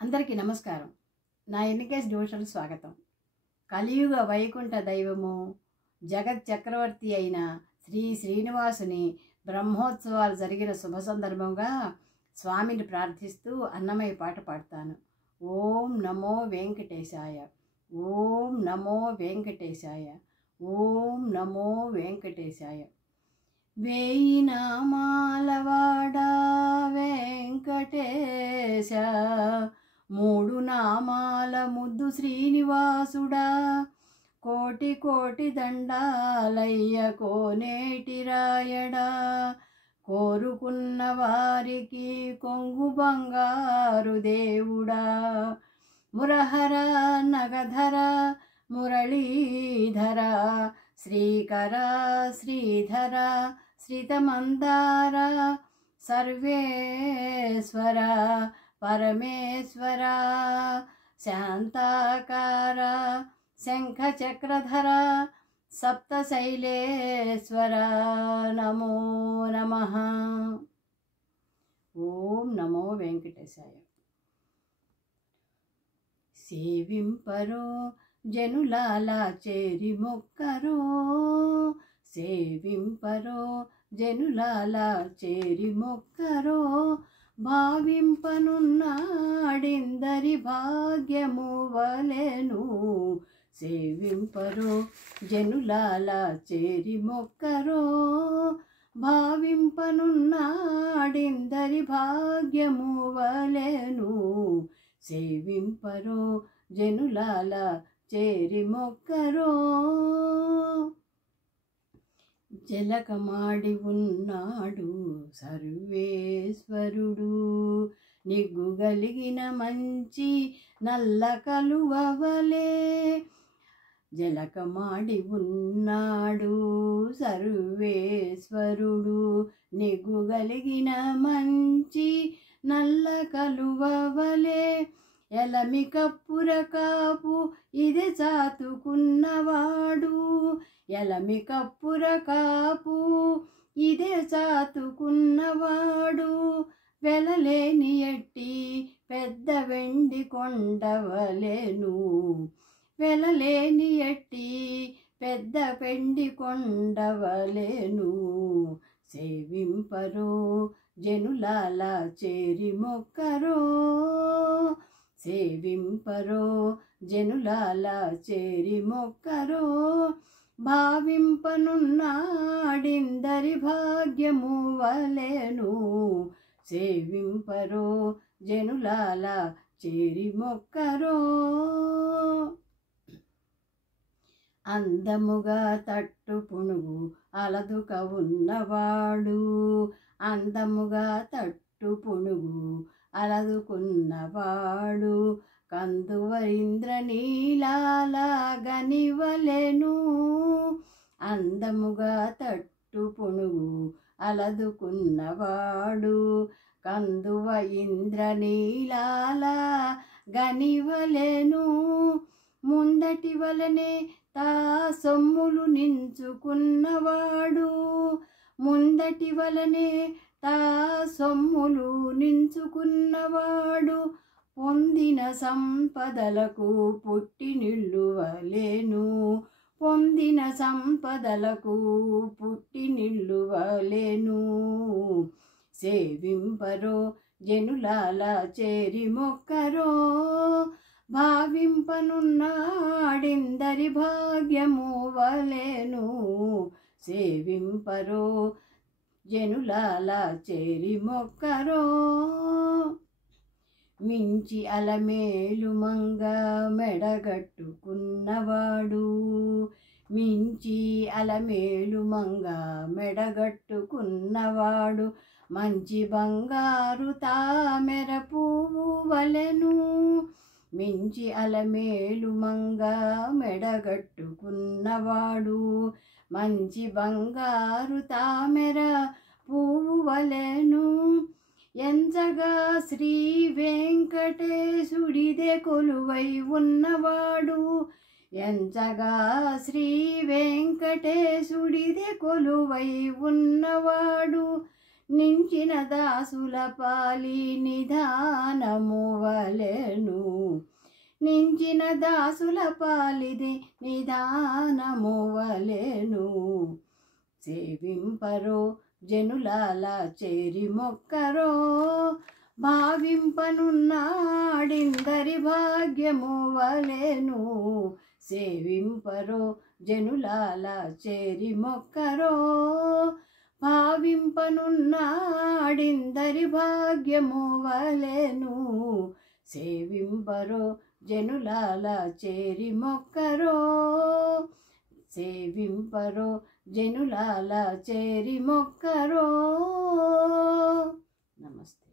అందరికీ నమస్కారం. నా ఎన్నికేస్ డివోషనల్ స్వాగతం. కలియుగ వైకుంఠ దైవము జగత్ చక్రవర్తి అయిన శ్రీ శ్రీనివాసుని బ్రహ్మోత్సవాలు జరిగిన శుభ సందర్భంగా స్వామిని ప్రార్థిస్తూ అన్నమయ్య పాట పాడతాను. ఓం నమో వెంకటేశాయ, ఓం నమో వెంకటేశాయ, ఓం నమో వెంకటేశాయ. వేయి నామాలవాడా వెంకటేశ, మూడు నామాల ముద్దు శ్రీనివాసుడా, కోటి కోటి దండాలయ్య కోనేటి రాయడా, కోరుకున్న వారికి కొంగు బంగారు దేవుడా, మురహర నగధర మురళీధర, శ్రీకర శ్రీధర శ్రితమందార, సర్వేశ్వర పరమేశ్వర, శాంతాకార శంఖచక్రధర, సప్తశైలేశ్వర, నమో నమః. ఓం నమో వెంకటేశాయ. సేవింపరో జనులాలా చేరి మొక్కరో, సేవింపరో జనులాలా చేరి మొక్కరో, భావింపనున్నాడిందరి భాగ్యము వలెను, సేవింపరో జనులాలా చేరి మొక్కరో, భావింపనున్నాడిందరి భాగ్యము వలెను, సేవింపరో జనులాలా చేరి మొక్కరో. జలకమాడి ఉన్నాడు సర్వేశ్వరుడు, నిగ్గుగలిగిన మంచి నల్ల కలువవలే, జలకమాడి ఉన్నాడు సర్వేశ్వరుడు, నిగ్గుగలిగిన మంచి నల్ల కలువవలే, ఎలమి కప్పుర కాపు ఇదే చాతుకున్నవాడు, ఎలమి కప్పుర కాపు ఇదే చాతుకున్నవాడు, వెలలేని ఎట్టి పెద్ద వెండి కొండవలెను, వెలలేని ఎట్టి పెద్ద వెండి కొండవలెను, సేవింపరో జనులాలా చేరి మొక్కరో, సేవింపరో జనులాలా చేరి మొక్కరో, భావింపనున్నాడిందరి భాగ్యము వలెను, సేవింపరో జనులాలా చేరి మొక్కరో. అందముగా తట్టు పునుగు అలదుక ఉన్నవాడు, అందముగా తట్టు పునుగు అలదుకున్నవాడు, కందువరింద్రనీలాలా గనివలెను, అందముగా తట్టు పునుగు అలదుకున్నవాడు, కందువ ఇంద్రనీలాలా గనివలెను, ముందటి వలనే తా సొమ్ములు నించుకున్నవాడు, ముందటి వలనే తా సొమ్ములు నించుకున్నవాడు, పొందిన సంపదలకు పుట్టి నిల్లువలేను, పొందిన సంపదలకు పుట్టి నిల్లువలేను, సేవింపరో జనులాలా చేరి మొక్కరో, భావింపనున్నాడిందరి భాగ్యము వలెను, సేవింపరో జనులాలా చేరి మొక్కరో. మించి అలమేలు మంగ మెడగట్టుకున్నవాడు, మించి అలమేలు మంగ మెడగట్టుకున్నవాడు, మంచి బంగారు తామెర పువ్వు వలెను, మించి అలమేలు మంగ మెడగట్టుకున్నవాడు, మంచి బంగారు తామెర పువ్వు వలెను, ఎంచగా శ్రీ వెంకటేశుడిదే కొలువై ఉన్నవాడు, ఎంచగా శ్రీ వెంకటేశుడిదే కొలువై ఉన్నవాడు, నించిన దాసుల పాలి నిధానము వలె నించిన దాసుల పాలిది నిదానము వలెను. సేవింపరో జనులాల చేరి మొక్కరో, భావింపనున్నాడిందరి భాగ్యము వలెను. సేవింపరో జనులాల చేరి మొక్కరో, భావింపనున్నాడిందరి భాగ్యము వలెను. సేవింపరో జనులాల చేరి మొక్కరో, సేవింపరో జనులాల చేరి మొక్కరో. నమస్తే.